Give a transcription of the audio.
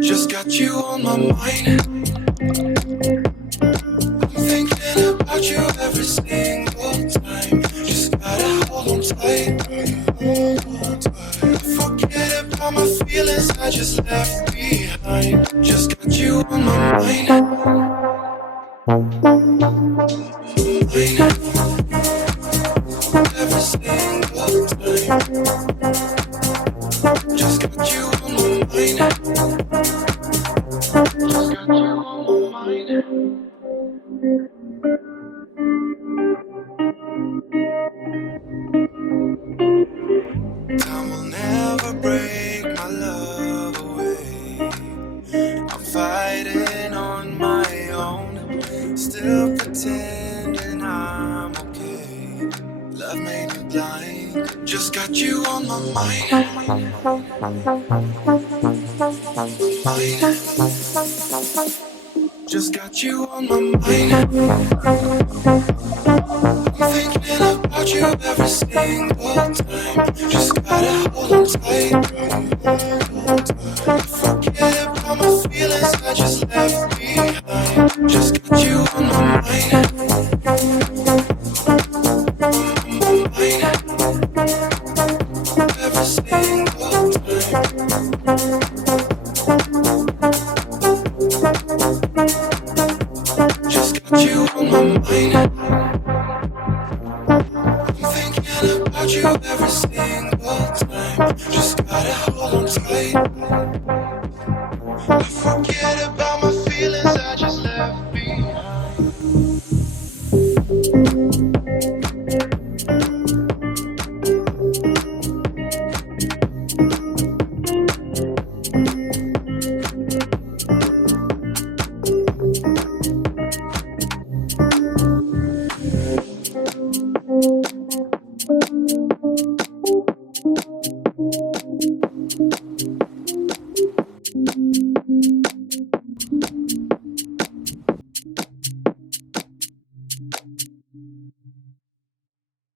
Just got you on my mind. I'm thinking about you every single time. Just gotta hold on tight. Forget about my feelings I just left behind. Just got you on my mind. Every single time. Just got you on my mind. Just got you on my mind. Time will never break my love away. I'm fighting on my own, still pretending I'm okay. Love made me blind. Just got you on my mind. Just got you on my mind. I'm thinking about you every single time. Just gotta hold on tight. Forget about my feelings I just left